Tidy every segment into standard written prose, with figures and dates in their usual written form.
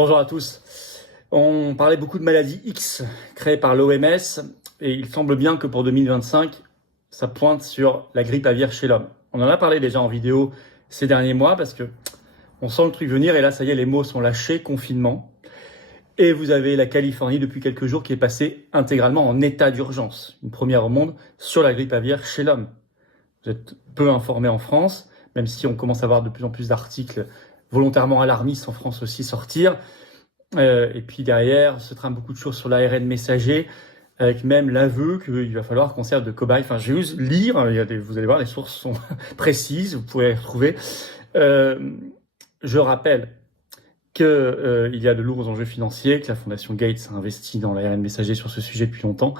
Bonjour à tous. On parlait beaucoup de maladies X créées par l'OMS et il semble bien que pour 2025, ça pointe sur la grippe aviaire chez l'homme. On en a parlé déjà en vidéo ces derniers mois parce que on sent le truc venir et là, ça y est, les mots sont lâchés, confinement. Et vous avez la Californie depuis quelques jours qui est passée intégralement en état d'urgence. Une première au monde sur la grippe aviaire chez l'homme. Vous êtes peu informés en France, même si on commence à voir de plus en plus d'articles volontairement alarmistes en France aussi sortir. Et puis derrière, se trame beaucoup de choses sur l'ARN messager, avec même l'aveu qu'il va falloir qu'on serve de cobaye. Enfin, je vais juste lire, vous allez voir, les sources sont précises, vous pouvez les retrouver. Je rappelle qu'il y a de lourds enjeux financiers, que la Fondation Gates a investi dans l'ARN messager sur ce sujet depuis longtemps.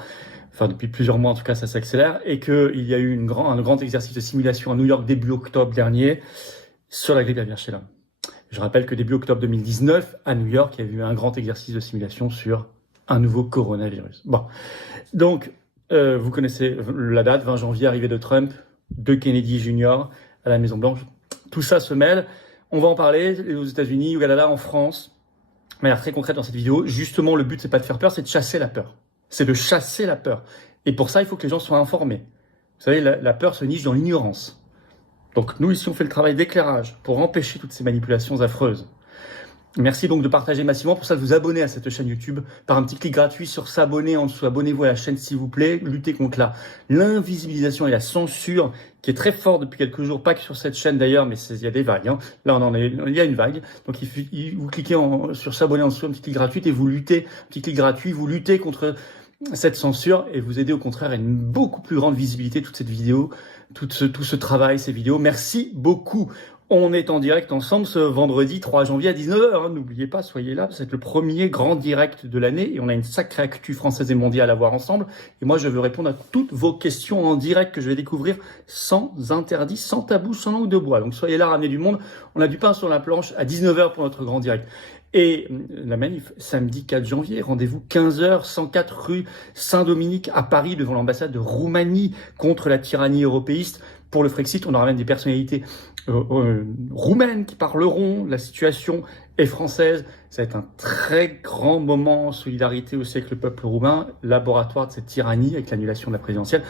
Enfin, depuis plusieurs mois, en tout cas, ça s'accélère. Et qu'il y a eu un grand exercice de simulation à New York début octobre dernier sur la grippe aviaire chez l'homme. Je rappelle que début octobre 2019, à New York, il y a eu un grand exercice de simulation sur un nouveau coronavirus. Bon, donc, vous connaissez la date, 20 janvier, arrivée de Trump, de Kennedy Jr. à la Maison-Blanche. Tout ça se mêle. On va en parler aux États-Unis, au Canada, en France, de manière très concrète dans cette vidéo. Justement, le but, c'est pas de faire peur, c'est de chasser la peur. C'est de chasser la peur. Et pour ça, il faut que les gens soient informés. Vous savez, la peur se niche dans l'ignorance. Donc nous, ici, on fait le travail d'éclairage pour empêcher toutes ces manipulations affreuses. Merci donc de partager massivement. Pour ça, de vous abonner à cette chaîne YouTube par un petit clic gratuit sur s'abonner en dessous. Abonnez-vous à la chaîne, s'il vous plaît. Luttez contre l'invisibilisation et la censure qui est très forte depuis quelques jours. Pas que sur cette chaîne d'ailleurs, mais il y a des vagues. Hein. Là, il y a une vague. Donc, vous cliquez sur s'abonner en dessous, un petit clic gratuit et vous luttez, un petit clic gratuit, vous luttez contre cette censure et vous aidez au contraire à une beaucoup plus grande visibilité toute cette vidéo, tout ce travail, ces vidéos. Merci beaucoup. On est en direct ensemble ce vendredi 3 janvier à 19h. N'oubliez pas, soyez là. C'est le premier grand direct de l'année et on a une sacrée actu française et mondiale à voir ensemble. Et moi, je veux répondre à toutes vos questions en direct que je vais découvrir sans interdit, sans tabou, sans langue de bois. Donc soyez là, ramenez du monde. On a du pain sur la planche à 19h pour notre grand direct. Et la manif, samedi 4 janvier, rendez-vous 15h, 104 rue Saint-Dominique à Paris, devant l'ambassade de Roumanie contre la tyrannie européiste. Pour le Frexit, on aura même des personnalités roumaines qui parleront. La situation est française. Ça va être un très grand moment en solidarité aussi avec le peuple roumain, laboratoire de cette tyrannie avec l'annulation de la présidentielle.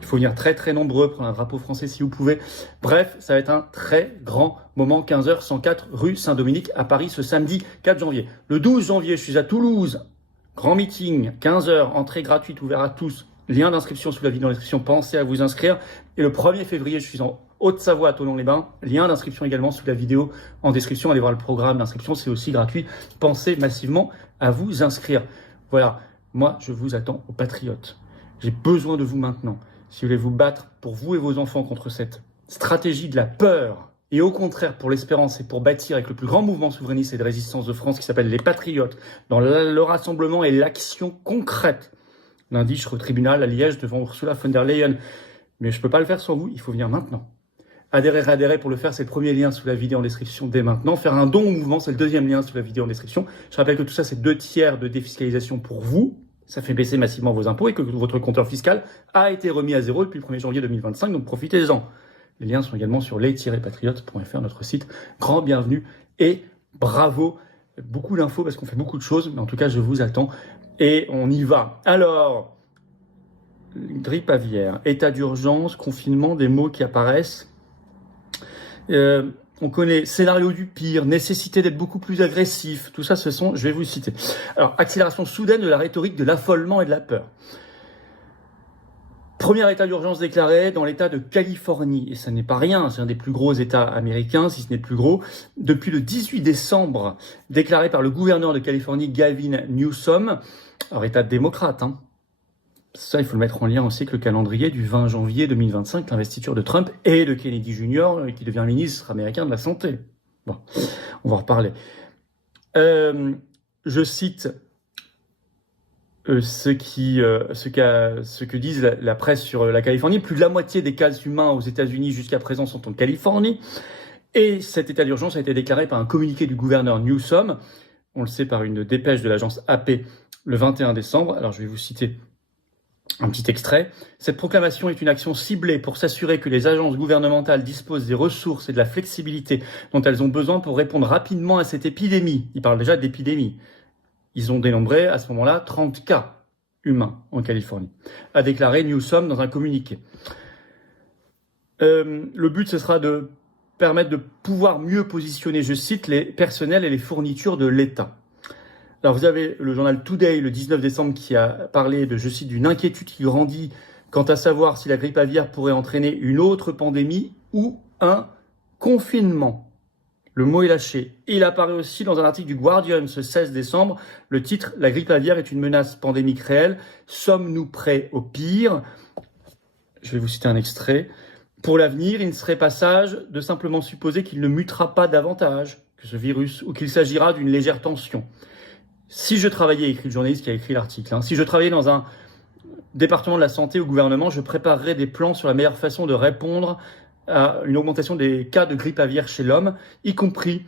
Il faut venir très très nombreux, prendre un drapeau français si vous pouvez. Bref, ça va être un très grand moment, 15h, 104 rue Saint-Dominique à Paris ce samedi 4 janvier. Le 12 janvier, je suis à Toulouse. Grand meeting, 15h, entrée gratuite, ouvert à tous. Lien d'inscription sous la vidéo en description, pensez à vous inscrire. Et le 1er février, je suis en Haute-Savoie à Thonon-les-Bains. Lien d'inscription également sous la vidéo en description. Allez voir le programme d'inscription, c'est aussi gratuit. Pensez massivement à vous inscrire. Voilà, moi je vous attends aux patriotes. J'ai besoin de vous maintenant. Si vous voulez vous battre pour vous et vos enfants contre cette stratégie de la peur, et au contraire pour l'espérance et pour bâtir avec le plus grand mouvement souverainiste et de résistance de France qui s'appelle les Patriotes, dans le rassemblement et l'action concrète. Lundi, je serai au tribunal à Liège devant Ursula von der Leyen. Mais je ne peux pas le faire sans vous, il faut venir maintenant. Adhérer pour le faire, c'est le premier lien sous la vidéo en description dès maintenant. Faire un don au mouvement, c'est le deuxième lien sous la vidéo en description. Je rappelle que tout ça, c'est 2/3 de défiscalisation pour vous. Ça fait baisser massivement vos impôts et que votre compteur fiscal a été remis à zéro depuis le 1er janvier 2025, donc profitez-en. Les liens sont également sur les-patriotes.fr, notre site. Grand bienvenue et bravo. Beaucoup d'infos parce qu'on fait beaucoup de choses, mais en tout cas, je vous attends et on y va. Alors, grippe aviaire, état d'urgence, confinement, des mots qui apparaissent. On connaît scénario du pire, nécessité d'être beaucoup plus agressif. Tout ça, je vais vous citer. Alors, accélération soudaine de la rhétorique de l'affolement et de la peur. Premier état d'urgence déclaré dans l'état de Californie. Et ça n'est pas rien, c'est un des plus gros états américains, si ce n'est le plus gros. Depuis le 18 décembre, déclaré par le gouverneur de Californie, Gavin Newsom. Alors, état démocrate, hein. Ça, il faut le mettre en lien aussi avec le calendrier du 20 janvier 2025, l'investiture de Trump et de Kennedy Jr., qui devient ministre américain de la Santé. Bon, on va en reparler. Je cite ce que disent la presse sur la Californie. Plus de la moitié des cas humains aux États-Unis jusqu'à présent sont en Californie. Et cet état d'urgence a été déclaré par un communiqué du gouverneur Newsom. On le sait par une dépêche de l'agence AP le 21 décembre. Alors, je vais vous citer Un petit extrait. Cette proclamation est une action ciblée pour s'assurer que les agences gouvernementales disposent des ressources et de la flexibilité dont elles ont besoin pour répondre rapidement à cette épidémie. Ils parlent déjà d'épidémie. Ils ont dénombré à ce moment-là 30 cas humains en Californie, a déclaré Newsom dans un communiqué. Le but, ce sera de permettre de pouvoir mieux positionner, je cite, les personnels et les fournitures de l'État. Alors vous avez le journal Today, le 19 décembre, qui a parlé de, je cite, d'une inquiétude qui grandit quant à savoir si la grippe aviaire pourrait entraîner une autre pandémie ou un confinement. Le mot est lâché. Et il apparaît aussi dans un article du Guardian ce 16 décembre, le titre « La grippe aviaire est une menace pandémique réelle. Sommes-nous prêts au pire ?» Je vais vous citer un extrait. « Pour l'avenir, il ne serait pas sage de simplement supposer qu'il ne mutera pas davantage que ce virus ou qu'il s'agira d'une légère tension. » Si je travaillais, écrit le journaliste qui a écrit l'article, si je travaillais dans un département de la santé au gouvernement, je préparerais des plans sur la meilleure façon de répondre à une augmentation des cas de grippe aviaire chez l'homme, y compris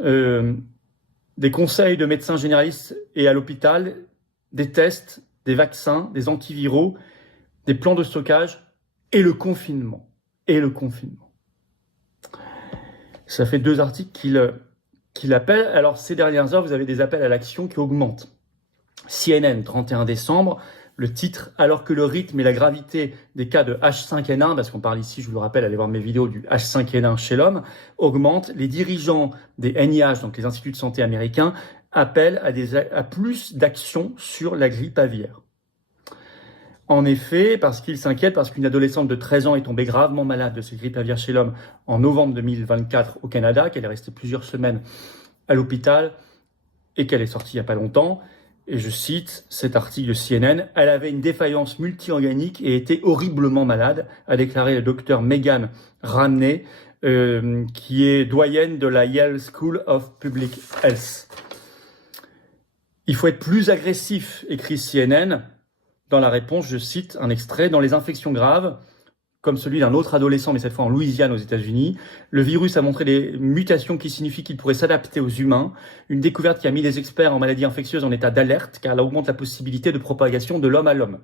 des conseils de médecins généralistes et à l'hôpital, des tests, des vaccins, des antiviraux, des plans de stockage et le confinement. Ça fait 2 articles qu'il appelle. Alors, ces dernières heures, vous avez des appels à l'action qui augmentent. CNN, 31 décembre, le titre « Alors que le rythme et la gravité des cas de H5N1 », parce qu'on parle ici, je vous le rappelle, allez voir mes vidéos du H5N1 chez l'homme, augmentent, les dirigeants des NIH, donc les instituts de santé américains, appellent à plus d'actions sur la grippe aviaire. En effet, parce qu'ils s'inquiètent, parce qu'une adolescente de 13 ans est tombée gravement malade de cette grippe aviaire chez l'homme en novembre 2024 au Canada, qu'elle est restée plusieurs semaines à l'hôpital et qu'elle est sortie il n'y a pas longtemps. Et je cite cet article de CNN, « Elle avait une défaillance multi-organique et était horriblement malade », a déclaré le docteur Megan Ramney, qui est doyenne de la Yale School of Public Health. Il faut être plus agressif, écrit CNN. Dans la réponse, je cite un extrait, « Dans les infections graves, comme celui d'un autre adolescent, mais cette fois en Louisiane aux États-Unis, le virus a montré des mutations qui signifient qu'il pourrait s'adapter aux humains, une découverte qui a mis les experts en maladies infectieuses en état d'alerte, car elle augmente la possibilité de propagation de l'homme à l'homme.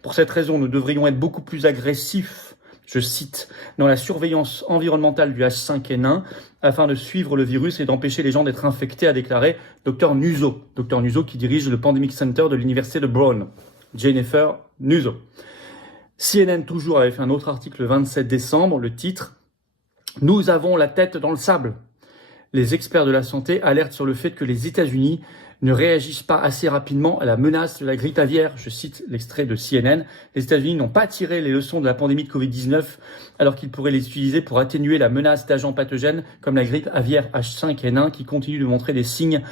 Pour cette raison, nous devrions être beaucoup plus agressifs, je cite, dans la surveillance environnementale du H5N1, afin de suivre le virus et d'empêcher les gens d'être infectés, a déclaré Dr Nuzzo. Dr Nuzzo qui dirige le Pandemic Center de l'Université de Brown. Jennifer Nuzzo. CNN toujours avait fait un autre article le 27 décembre, le titre « Nous avons la tête dans le sable ». Les experts de la santé alertent sur le fait que les États-Unis ne réagissent pas assez rapidement à la menace de la grippe aviaire. Je cite l'extrait de CNN. Les États-Unis n'ont pas tiré les leçons de la pandémie de Covid-19 alors qu'ils pourraient les utiliser pour atténuer la menace d'agents pathogènes comme la grippe aviaire H5N1 qui continue de montrer des signes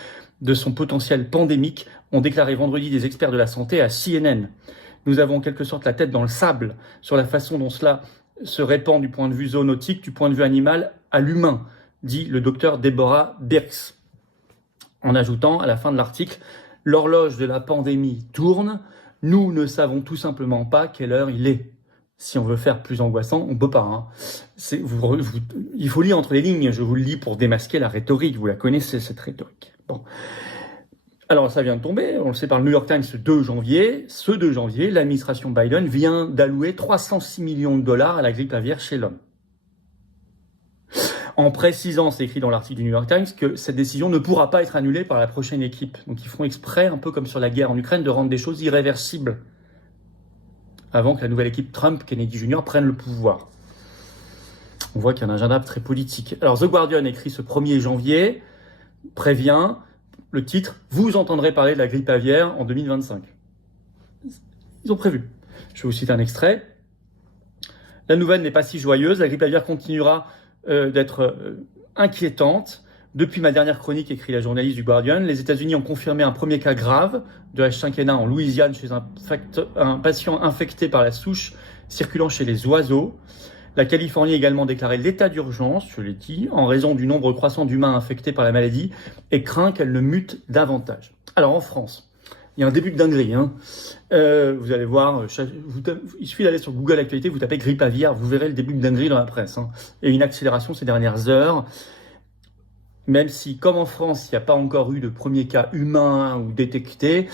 de son potentiel pandémique, ont déclaré vendredi des experts de la santé à CNN. Nous avons en quelque sorte la tête dans le sable sur la façon dont cela se répand du point de vue zoonotique, du point de vue animal à l'humain, dit le docteur Deborah Birx. En ajoutant à la fin de l'article, l'horloge de la pandémie tourne, nous ne savons tout simplement pas quelle heure il est. Si on veut faire plus angoissant, on peut pas. Il faut lire entre les lignes, je vous le lis pour démasquer la rhétorique, vous la connaissez cette rhétorique. Bon. Alors ça vient de tomber, on le sait par le New York Times ce 2 janvier, l'administration Biden vient d'allouer 306 millions de dollars à la grippe aviaire chez l'homme. En précisant, c'est écrit dans l'article du New York Times, que cette décision ne pourra pas être annulée par la prochaine équipe. Donc ils feront exprès, un peu comme sur la guerre en Ukraine, de rendre des choses irréversibles avant que la nouvelle équipe Trump, Kennedy Jr. prenne le pouvoir. On voit qu'il y a un agenda très politique. Alors The Guardian écrit ce 1er janvier, prévient, le titre « Vous entendrez parler de la grippe aviaire en 2025 ». Ils ont prévu. Je vais vous citer un extrait. La nouvelle n'est pas si joyeuse. La grippe aviaire continuera d'être inquiétante. Depuis ma dernière chronique, écrit la journaliste du Guardian, les États-Unis ont confirmé un premier cas grave de H5N1 en Louisiane chez un patient infecté par la souche circulant chez les oiseaux. La Californie a également déclaré l'état d'urgence, je l'ai dit, en raison du nombre croissant d'humains infectés par la maladie et craint qu'elle ne mute davantage. Alors en France, il y a un début de dinguerie. Vous allez voir, il suffit d'aller sur Google Actualité, vous tapez grippe aviaire, vous verrez le début de dinguerie dans la presse. Et une accélération ces dernières heures, même si, comme en France, il n'y a pas encore eu de premier cas humain ou détecté,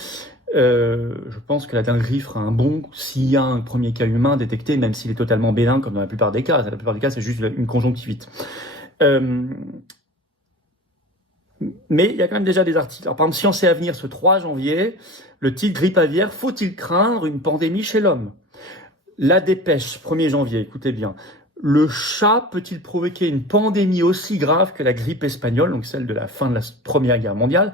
Je pense que la dinguerie fera un bond s'il y a un premier cas humain détecté, même s'il est totalement bénin, comme dans la plupart des cas. La plupart des cas, c'est juste une conjonctivite. Mais il y a quand même déjà des articles. Alors, par exemple, Science et Avenir, ce 3 janvier, le titre grippe aviaire, faut-il craindre une pandémie chez l'homme? La Dépêche, 1er janvier, écoutez bien. Le chat peut-il provoquer une pandémie aussi grave que la grippe espagnole, donc celle de la fin de la Première Guerre mondiale?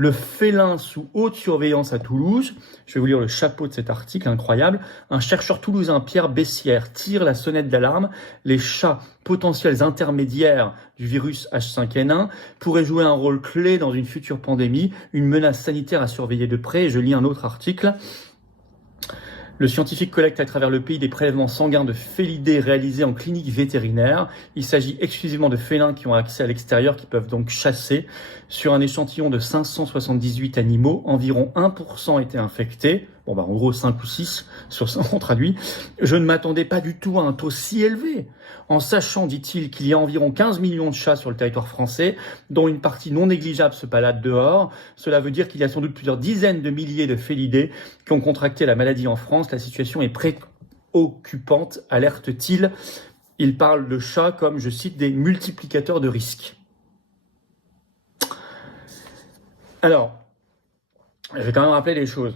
Le félin sous haute surveillance à Toulouse. Je vais vous lire le chapeau de cet article incroyable. Un chercheur toulousain, Pierre Bessières, tire la sonnette d'alarme. Les chats potentiels intermédiaires du virus H5N1 pourraient jouer un rôle clé dans une future pandémie, une menace sanitaire à surveiller de près. Et je lis un autre article. Le scientifique collecte à travers le pays des prélèvements sanguins de félidés réalisés en clinique vétérinaire. Il s'agit exclusivement de félins qui ont accès à l'extérieur, qui peuvent donc chasser. Sur un échantillon de 578 animaux, environ 1% étaient infectés. Bon, en gros, 5 ou 6 sur 100, on traduit. Je ne m'attendais pas du tout à un taux si élevé. En sachant, dit-il, qu'il y a environ 15 millions de chats sur le territoire français, dont une partie non négligeable se balade dehors. Cela veut dire qu'il y a sans doute plusieurs dizaines de milliers de félidés qui ont contracté la maladie en France. La situation est préoccupante, alerte-t-il. Il parle de chats comme, je cite, des multiplicateurs de risques. Alors, je vais quand même rappeler les choses.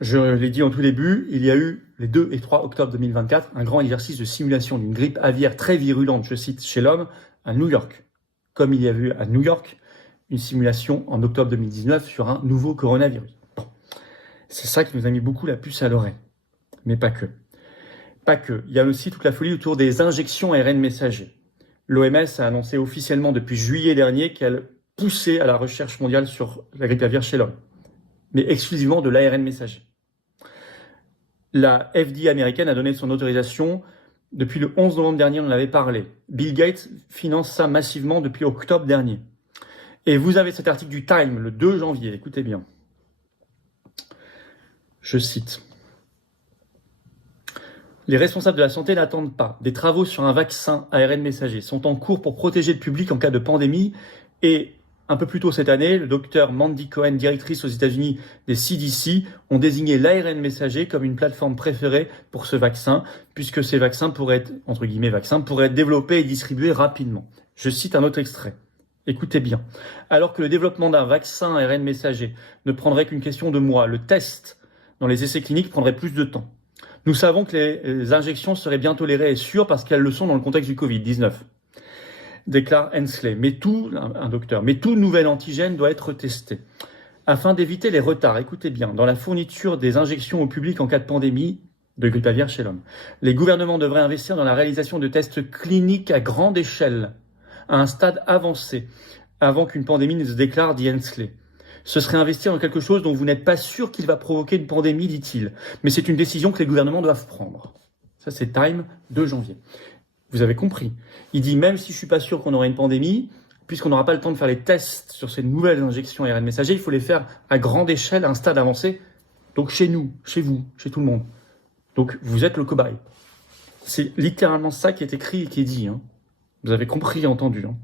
Je l'ai dit en tout début, il y a eu, les 2 et 3 octobre 2024, un grand exercice de simulation d'une grippe aviaire très virulente, je cite, chez l'homme, à New York. Comme il y a eu à New York une simulation en octobre 2019 sur un nouveau coronavirus. Bon. C'est ça qui nous a mis beaucoup la puce à l'oreille. Mais pas que. Pas que. Il y a aussi toute la folie autour des injections ARN messager. L'OMS a annoncé officiellement depuis juillet dernier qu'elle poussait à la recherche mondiale sur la grippe aviaire chez l'homme, mais exclusivement de l'ARN messager. La FDA américaine a donné son autorisation depuis le 11 novembre dernier, on en avait parlé. Bill Gates finance ça massivement depuis octobre dernier. Et vous avez cet article du Time, le 2 janvier, écoutez bien. Je cite. Les responsables de la santé n'attendent pas. Des travaux sur un vaccin ARN messager sont en cours pour protéger le public en cas de pandémie. Et un peu plus tôt cette année, le docteur Mandy Cohen, directrice aux États-Unis des CDC, ont désigné l'ARN messager comme une plateforme préférée pour ce vaccin, puisque ces vaccins pourraient être, entre guillemets vaccins, pourraient être développés et distribués rapidement. Je cite un autre extrait. Écoutez bien. Alors que le développement d'un vaccin ARN messager ne prendrait qu'une question de mois, le test dans les essais cliniques prendrait plus de temps. Nous savons que les injections seraient bien tolérées et sûres parce qu'elles le sont dans le contexte du Covid-19. Déclare Hensley, un docteur. Mais tout nouvel antigène doit être testé. Afin d'éviter les retards, écoutez bien, dans la fourniture des injections au public en cas de pandémie de grippe aviaire chez l'homme, les gouvernements devraient investir dans la réalisation de tests cliniques à grande échelle, à un stade avancé, avant qu'une pandémie ne se déclare, dit Hensley. Ce serait investir dans quelque chose dont vous n'êtes pas sûr qu'il va provoquer une pandémie, dit-il. Mais c'est une décision que les gouvernements doivent prendre. Ça, c'est Time, 2 janvier. Vous avez compris. Il dit, même si je suis pas sûr qu'on aurait une pandémie, puisqu'on n'aura pas le temps de faire les tests sur ces nouvelles injections ARN messager, il faut les faire à grande échelle, à un stade avancé. Donc chez nous, chez vous, chez tout le monde. Donc vous êtes le cobaye. C'est littéralement ça qui est écrit et qui est dit. Hein. Vous avez compris et entendu. Hein.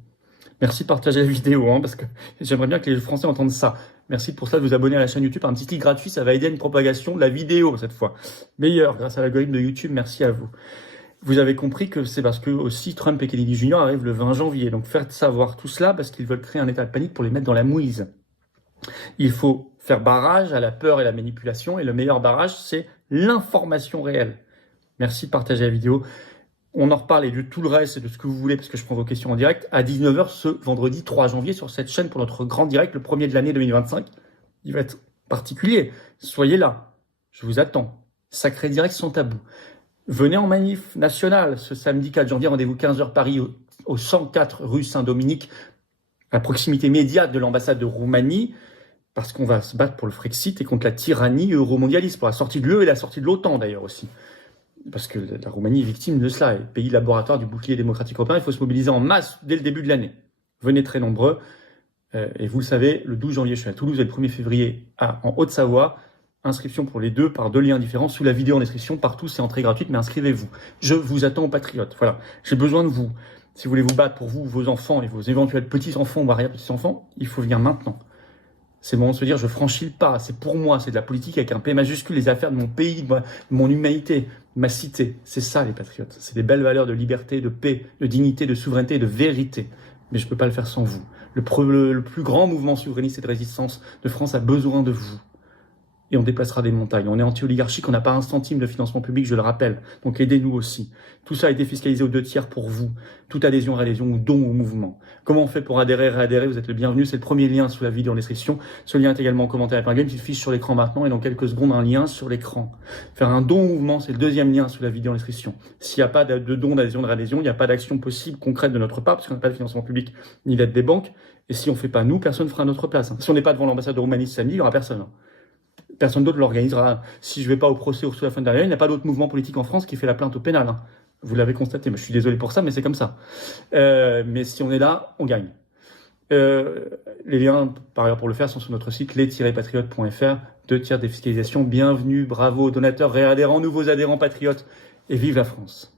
Merci de partager la vidéo, hein, parce que j'aimerais bien que les Français entendent ça. Merci pour ça de vous abonner à la chaîne YouTube. Un petit clic gratuit, ça va aider à une propagation de la vidéo cette fois. Meilleure grâce à l'algorithme de YouTube. Merci à vous. Vous avez compris que c'est parce que aussi Trump et Kennedy Jr. arrivent le 20 janvier. Donc faire savoir tout cela parce qu'ils veulent créer un état de panique pour les mettre dans la mouise. Il faut faire barrage à la peur et la manipulation. Et le meilleur barrage, c'est l'information réelle. Merci de partager la vidéo. On en reparle et de tout le reste et de ce que vous voulez parce que je prends vos questions en direct à 19h ce vendredi 3 janvier sur cette chaîne pour notre grand direct, le premier de l'année 2025. Il va être particulier. Soyez là. Je vous attends. Sacré direct sans tabou. Venez en manif nationale ce samedi 4 janvier, rendez-vous 15h Paris au 104 rue Saint-Dominique, à proximité immédiate de l'ambassade de Roumanie, parce qu'on va se battre pour le Frexit et contre la tyrannie euromondialiste, pour la sortie de l'UE et la sortie de l'OTAN d'ailleurs aussi. Parce que la Roumanie est victime de cela, et pays laboratoire du bouclier démocratique européen, il faut se mobiliser en masse dès le début de l'année. Venez très nombreux, et vous le savez, le 12 janvier je suis à Toulouse et le 1er février en Haute-Savoie. Inscription pour les deux par 2 liens différents sous la vidéo en description. Partout, c'est entrée gratuite, mais inscrivez-vous. Je vous attends aux patriotes. Voilà. J'ai besoin de vous. Si vous voulez vous battre pour vous, vos enfants et vos éventuels petits-enfants ou arrière-petits-enfants, il faut venir maintenant. C'est le moment de se dire, je franchis le pas, c'est pour moi, c'est de la politique avec un P majuscule, les affaires de mon pays, de mon humanité, de ma cité. C'est ça les patriotes. C'est des belles valeurs de liberté, de paix, de dignité, de souveraineté et de vérité. Mais je ne peux pas le faire sans vous. Le plus grand mouvement souverainiste et de résistance de France a besoin de vous. Et on déplacera des montagnes. On est anti-oligarchique, on n'a pas un centime de financement public, je le rappelle. Donc aidez-nous aussi. Tout ça a été fiscalisé aux 2/3 pour vous. Toute adhésion, réadhésion ou don au mouvement. Comment on fait pour adhérer, réadhérer? Vous êtes le bienvenu. C'est le premier lien sous la vidéo en description. Ce lien est également en commentaire épinglé. Une petite fiche sur l'écran maintenant et dans quelques secondes un lien sur l'écran. Faire un don au mouvement, c'est le deuxième lien sous la vidéo en description. S'il n'y a pas de don, d'adhésion, de réadhésion, il n'y a pas d'action possible concrète de notre part parce qu'on n'a pas de financement public ni d'aide des banques. Et si on ne fait pas nous, personne ne fera à notre place. Si on n'est pas devant l'ambassade de Roumanie samedi, il n'y aura personne. Personne d'autre l'organisera. Si je ne vais pas au procès Ursula von der Leyen, il n'y a pas d'autre mouvement politique en France qui fait la plainte au pénal. Vous l'avez constaté, mais je suis désolé pour ça, mais c'est comme ça. Mais si on est là, on gagne. Les liens, par ailleurs, pour le faire, sont sur notre site les-patriotes.fr. 2/3 défiscalisation. Bienvenue, bravo, donateurs, réadhérents, nouveaux adhérents patriotes. Et vive la France.